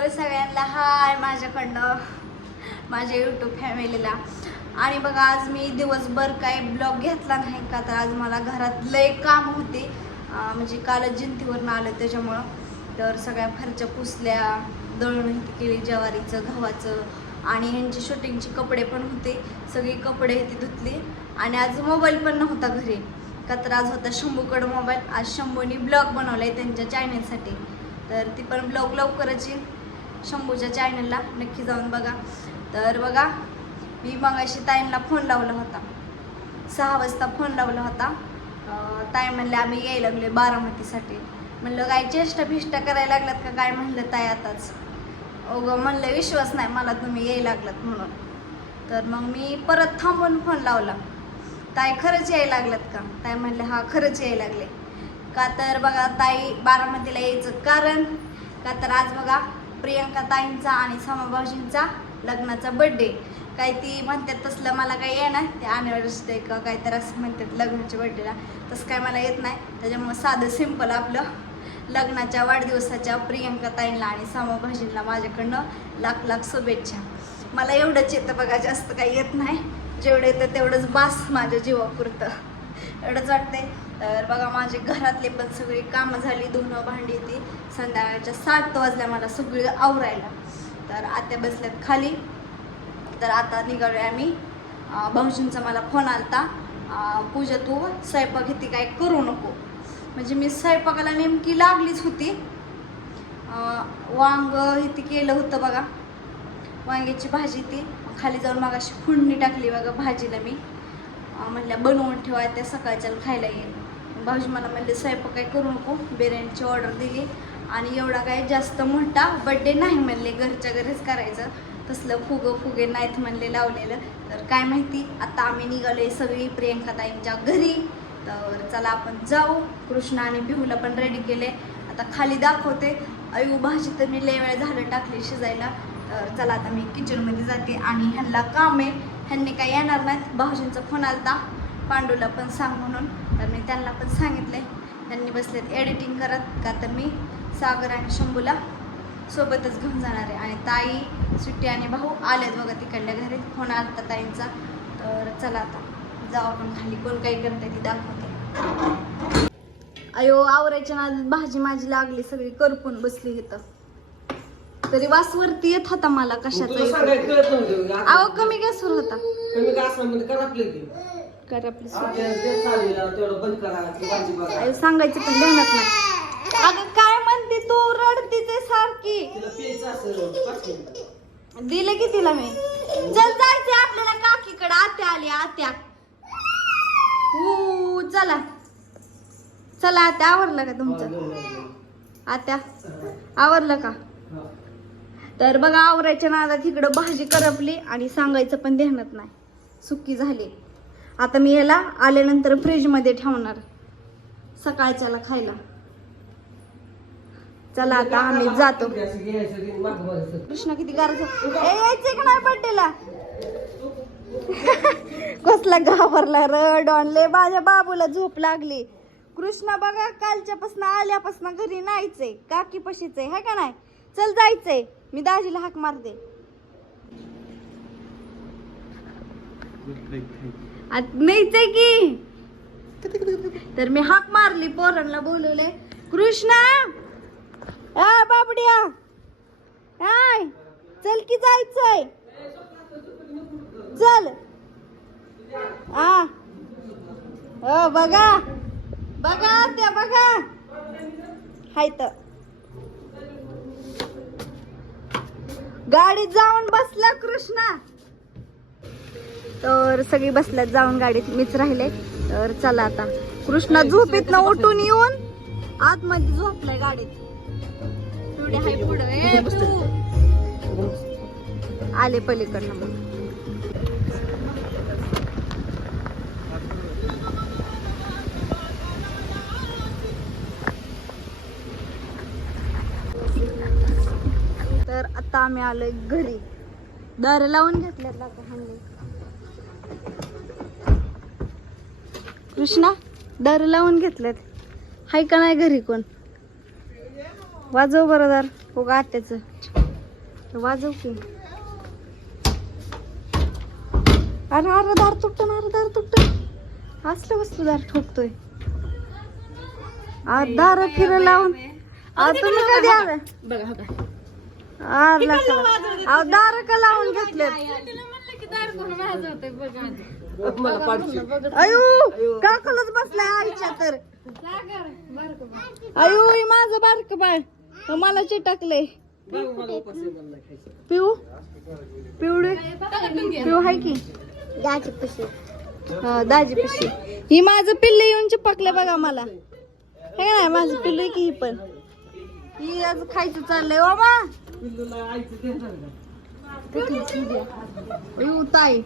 तर सगळ्यांना हाय माझ्याकडनं माझ्या यूट्यूब फॅमिलीला आणि बघा आज मी दिवसभर काही ब्लॉग घेतला नाही का तर आज मला घरात लय काम होते. म्हणजे कालच जिंतीवरनं आलं त्याच्यामुळं. तर सगळ्या फरच्या पुसल्या दळण केली ज्वारीचं गव्हाचं. आणि ह्यांची शूटिंगचे कपडे पण होते. सगळे कपडे इथे धुतले. आणि आज मोबाईल पण नव्हता घरी. का तर आज होता शंभूकडं मोबाईल आज शंभूने ब्लॉग बनवला आहे त्यांच्या चॅनेलसाठी तर ती पण ब्लॉग लवकरच येईल. शंभूच्या चॅनलला नक्की जाऊन बघा. तर बघा मी मगाशी ताईंना फोन लावला होता. सहा वाजता फोन लावला होता. ताई म्हणले आम्ही यायला लागले बारामतीसाठी. म्हणलं काय चेष्टा फिष्टा करायला लागलात का? काय म्हणलं ताई आताच? अगं म्हणलं विश्वास नाही मला तुम्ही यायला लागलात म्हणून. तर मग मी परत थांबून फोन लावला. ताई खरंच यायला लागलात का? ताई म्हणले हा खरंच यायला लागले. का तर बघा ताई बारामतीला यायचं कारण का तर आज बघा प्रियंका ताईंचा आणि समाभाऊजींचा लग्नाचा बर्थडे काय ती म्हणतात तसलं मला काही येणार ते अनिव्हर्सरी का काहीतरी असं म्हणतात लग्नाच्या बर्थडेला तसं काय मला येत नाही. त्याच्यामुळं साधं सिंपल आपलं. लग्नाच्या वाढदिवसाच्या प्रियंका ताईंना आणि समाभाजींना माझ्याकडनं लाख लाख शुभेच्छा. मला एवढंच येतं बघा जास्त काही येत नाही. जेवढं येतं तेवढंच बास माझ्या जीवापुरतं. एवढंच वाटतंय. तर बघा माझे घरातले पण सगळी कामं झाली धुणं भांडी ती. संध्याकाळच्या सात वाजल्या मला सगळी आवरायला. तर आत्या बसल्यात खाली. तर आता निघालोय आम्ही. भाऊजींचा मला फोन आलता. पूजा तू स्वयंपाक घेते काय करू नको. म्हणजे मी स्वयंपाकाला नेमकी लागलीच होती. वांग वांग इथे केलं होतं बघा. वांग्याची भाजी ती. खाली जाऊन मग अशी फुडणी टाकली बघा भाजीला मी. म्हणल्या बनवून ठेवा त्या सकाळच्या खायला येईल. भाऊजी मला म्हणले स्वयंपाक काय करू नको. बिर्याणीची ऑर्डर दिली. आणि एवढा काय जास्त मोठा बड्डे नाही म्हणले. घरच्या घरीच करायचं. तसलं फुगं फुगे नाहीत म्हणले लावलेलं. तर काय माहिती आता आम्ही निघालोय सगळी प्रियंका ताईंच्या घरी. तर चला आपण जाऊ. कृष्णा आणि बिहूला पण रेडी केले. आता खाली दाखवते. अयू भाजी तर मी लय वेळ झालं टाकली शिजायला. तर चला आता मी किचनमध्ये जाते. आणि ह्यांना काम आहे. ह्यांनी काही येणार नाहीत. भाऊजींचा फोन आलता. पांडूला पण सांग म्हणून. तर मी त्यांना पण सांगितलंय त्यांनी बसलेत. एडिटिंग करत का तर मी सागर आणि शंभूला सोबतच घेऊन जाणार आहे. आणि ताई सुट्टी आणि भाऊ आलेत बघा तिकडल्या घरी. फोन आलता ताईंचा. तर चला आता जाऊ आपण खाली. कोण काही करते ती दाखवते. अयो आवरायच्या नादात भाजी माझी लागली. सगळी करपून बसली इथं. तरी वासवरती येत होता मला कशाचा अहो कमी गॅसवर होता. करा अयो सांगायचं पण ध्यानात नाही. अगं काय म्हणते तू? रडतीच सारखी. दिले की तिला मी. चल जायचंय आपल्याला काकीकडे. आत्या आली आत्या. हू चला. चला आत्या आवरलं का तुमचं? आत्या आवरलं का? तर बघा आवरायच्या नादात इकडं भाजी करपली आणि सांगायचं पण ध्यानात नाही. सुकी झाली. आता मी याला आल्यानंतर फ्रीजमध्ये ठेवणार. सकाळच्याला खायला. चला आता आम्ही जातो. कृष्ण किती गारच यायचंय का नाही बड्डेला कसला घाबरला रड आणले माझ्या बाबूला झोप लागली. कृष्णा बघा कालच्यापासून आल्यापासून घरी नाहीचंय. काकी पशीच आहे हाय का नाही? चल जायचंय. मी दाजीला हाक मारते. नाहीचंय की? तर मी हाक मारली पोरांना बोलवले कृष्णा! आ बाबड्या! हाय चल की जायचंय. चल. आ. हो बघा. बघा त्या बघा. हाय तर गाडीत जाऊन बसला कृष्णा. तर सगळी बसल्यात जाऊन गाडीत. मीच राहिले. तर चला आता. कृष्णा झोपेत उठून येऊन आतमध्ये झोपलाय गाडीत. पुढे. हाय आले पलीकडनं मग. तर आता आम्ही आलोय घरी. दार लावून घेतल्यात आता कृष्णा दार लावून घेतल्यात हाय का नाही घरी कोण? वाजव बरं दार हो आत्याचं. वाजव की. अरे अरे दार तुटत अरे दार तुटत असलं वस्तू दार ठोकतोय. आ, दार फिर लावून आ, तुम्ही कधी आलं बघा का? का दार का लावून घेतलेत? अयो काकलच बसलाय आईच्या तर. अयो हे माझं बारक बाळ. मला चिटकले. पिऊ? पिवडे पिऊ हाय की? दाजी पशी हा दाजी पिशवी ही माझं पिल्ले येऊन चिपकले बघा मला. हे नाही माझं पिल्लू आहे की ही पण? ही आज खायचं चाललंय बाबा अयो ताई.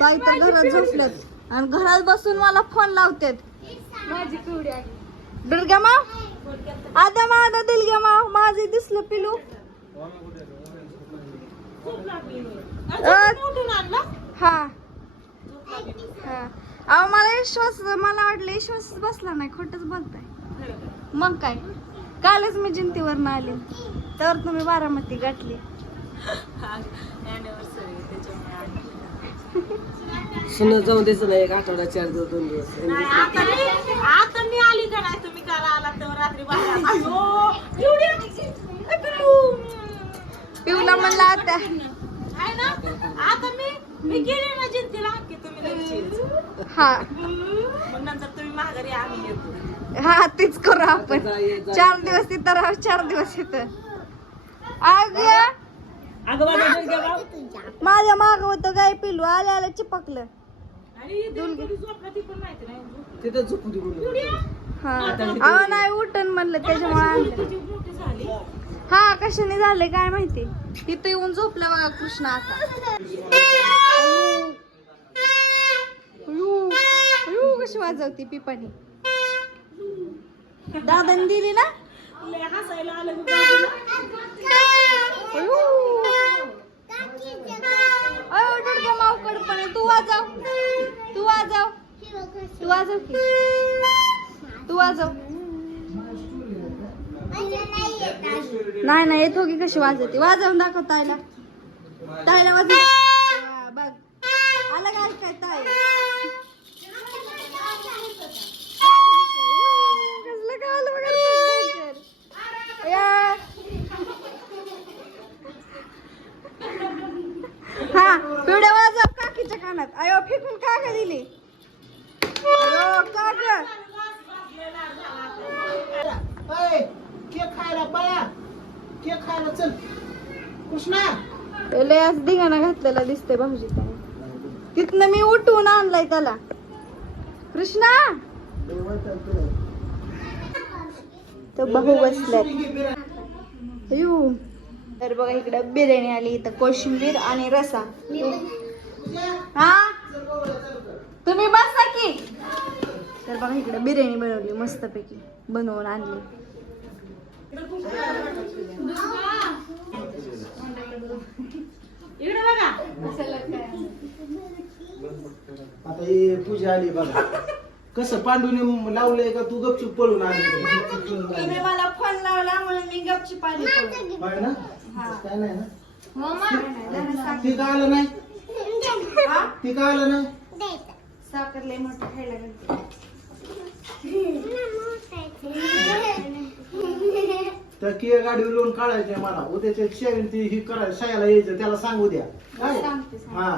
ताई तर घरात झोपल्यात. आणि घरात बसून मला फोन लावतात. दुर्गा माव आदा मा आदा दिलग्या माव माझे दिसलं पिलू. हा. हा. मला विश्वास मला वाटलं विश्वास बसला नाही. खोटच बोलताय. मग काय? कालच मी जिंतीवर आले. तर तुम्ही बारामती गाठली. सुनं जाऊन द्यायचं नाही एक आठवडा चार दिवस दोन दिवस. आता मी आता मी आली का नाही? तुम्ही काल रात्री. पिऊला म्हणला आता. आहे ना? आता मी मी गेले ना जिंतीला. की तुम्ही लगेच यायचं. हा. मग नंतर तुम्ही माघारी आम्ही येतो. हा तीच करू आपण. चार दिवस तिथं राहू चार दिवस इथं. अग मुलगा माझ्या माग होतं गाय पिलू आल्या आल्या चिपकलं. आणि दोन झोपला ती पण माहिती नाही तिथं झोपू दे बोलू हा. अहो नाही उठन म्हणलं त्याच्यामुळे आणलं. तुझी मोठी झाली? हा कशाने झाले काय माहिती? तिथे येऊन झोपला बघा कृष्ण आता. अयो, अयो, कशी वाजवती पिपाणी. दादाने दिली ना? लय हसायला आलं मी बाजूला. अयो. अयो दुर्गा मावकड तू वाजव. तू वाजव. तू वाजव की. तू वाजव. नाही नाही येत की कशी वाजवते? वाजवून दाखव ताईला. ताईला वाजव हा, बघ आलं काय काय ताई कसलं काय आलं बघा picture. या. हा पिवड्या वाजव काकीच्या कानात अयो फेकून का ग दिली अयो का ग केक खायला पळा चल. कृष्णा. लय आज धिंगाणा घातलेला दिसते भाऊजी तिथनं मी उठवून आणलाय त्याला. कृष्णा! तो भाऊ बसलाय. अयो तर बघा इकडं बिर्याणी आली इथं कोशिंबीर आणि रसा. हा? तुम्ही बसा की. तर बघा इकडं बिर्याणी बनवली मस्तपैकी बनवून आणली. इकडे बघा आता ही पूजा आली बघा. कसं पांडूने लावलंय का तू गपचूप पळून आली? मला फोन लावला म्हणून मी गपची पाणी होय ना? काय नाही ना? साखर ती का आलं नाही? ती का आलं नाही? लय मोठं खायला तर केक गाडी लोन काढायचंय मला. उद्याच्या शेअरिंग ती ही करायला शाळेला यायचं त्याला सांगू द्या. काय? सांगते सांगते. हा.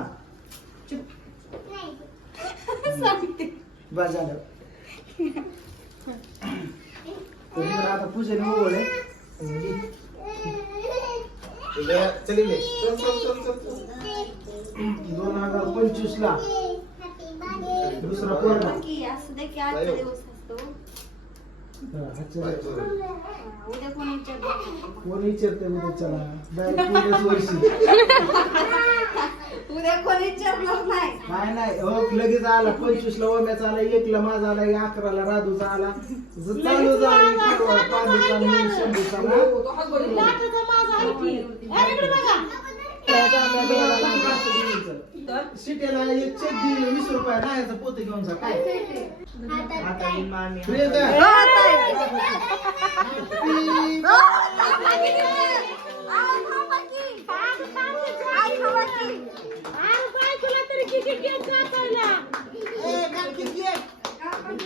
बस झालं. तर इकडं आता पूजेने ओवळ आहे दोन हजार पंचवीस ला दुसरा पोरगा. की असं दे की आजचा दिवस असतो हा, आजच्या दिवशी. हा, उद्या कोण विचारतो? कोण विचारते उद्या चला डायरेक्ट उद्याच वर्षी उद्या कोण विचारणार नाही. काय नाही हो लगेच आला पंचवीस ला ओम्याचा आला एकला माझा आला अकराला राधूचा आला. चालू झालं पाच दिवसांनी शंभूचा आला. शिट्याला एक चेक दिली वीस रुपये नायाचं पोत घेऊन जा काय आता ही मामी प्रियता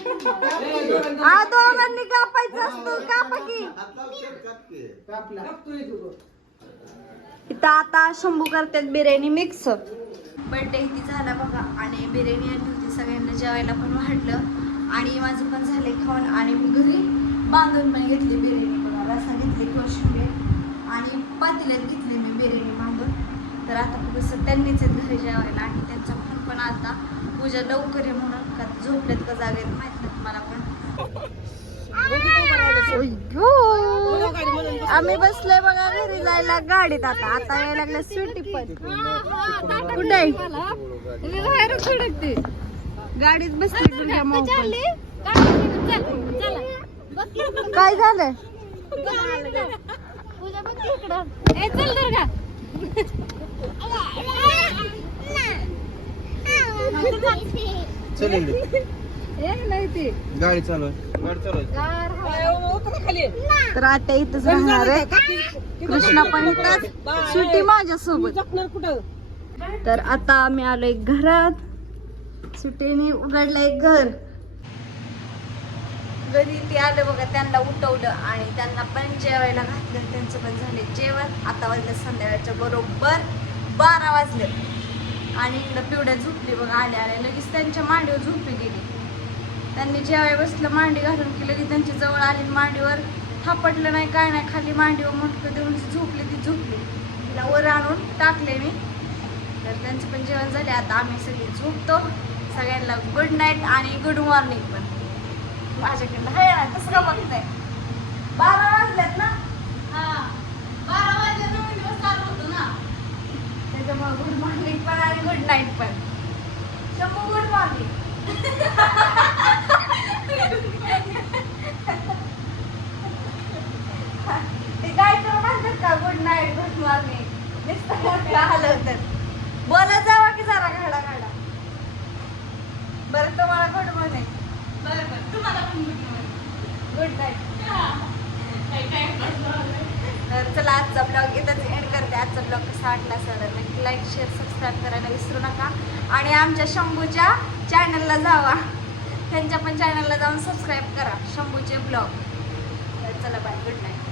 हा दोघांनी कापायचं असतो कापा की. कापला कापतोय तुझं इथं आता शंभू करतात बिर्याणी मिक्स बर्थडे ती झाला बघा आणि बिर्याणी आणली होती सगळ्यांना जेवायला पण वाढलं. आणि माझं पण झाले खाऊन आणि मी घरी बांधून पण घेतली बिर्याणी बघा रसा घेतली कोशिंबीर. आणि पातेल्यात घेतली मी बिर्याणी बांधून. तर आता कसं त्यांनीच आहेत घरी जेवायला आणि त्यांचा फोन पण आता पूजा लवकर आहे म्हणून का झोपल्यात का जागेत माहीत नाही मला पण. आम्ही बसलोय बघा घरी जायला गाडीत आता. आता यायला लागल्या सुट्टी पण. कुठे आहे? बाहेर सोडते गाडीत बसली तुझ्या माऊ पण. काय झालंय? चल गाडी चालू गाडी चालू तर आता इथंच राहणार आहे. कृष्णा पण इथंच. सुट्टी माझ्या सोबत तर आता आम्ही आलोय घरात. सुट्टीने उघडलंय घर. घरी ते आले बघा त्यांना उठवलं आणि त्यांना पण जेवायला घातलं. त्यांचं पण झाले जेवण. आता वाजलं संध्याकाळच्या बरोबर बारा वाजले. आणि इकडं पिवड्या झोपली बघा आल्या आल्या. लगेच त्यांच्या मांडीवर झोपी गेली. त्यांनी जेवाय बसलं मांडी घालून की लगेच त्यांच्या जवळ आली मांडीवर थापटलं नाही काय नाही खाली मांडीवर म्हटलं देऊन झोपली ती झोपली. तिला वर आणून टाकले मी. तर त्यांचं पण जेवण झाले. आता आम्ही सगळे झोपतो. सगळ्यांना गुड नाईट आणि गुड मॉर्निंग पण. माझ्याकडनं हाय ना तसं आहे बघताय बारा वाजल्यात ना हा बारा वाजले नवीन दिवस चालू होतो ना त्याच्यामुळे गुड मॉर्निंग पण आणि गुड नाईट पण शंभू गुड मॉर्निंग ते काय तर म्हणतात का गुड नाईट गुड मॉर्निंग नुसतं हलवतात बोलत जावा की जरा घाडा घाडा बरं तुम्हाला गुड मॉर्निंग बरं बरं. तुम्हाला पण गुड मॉर्निंग गुड नाईट तर चला आजचा ब्लॉग इथंच एंड करते. आजचा ब्लॉग कसा वाटला असेल तर नक्की लाईक शेअर सबस्क्राईब करायला विसरू नका. आणि आमच्या शंभूच्या चॅनलला जावा. त्यांच्या पण चॅनलला जाऊन सबस्क्राईब करा. शंभूचे ब्लॉग तर चला बाय गुड नाईट